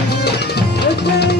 Okay.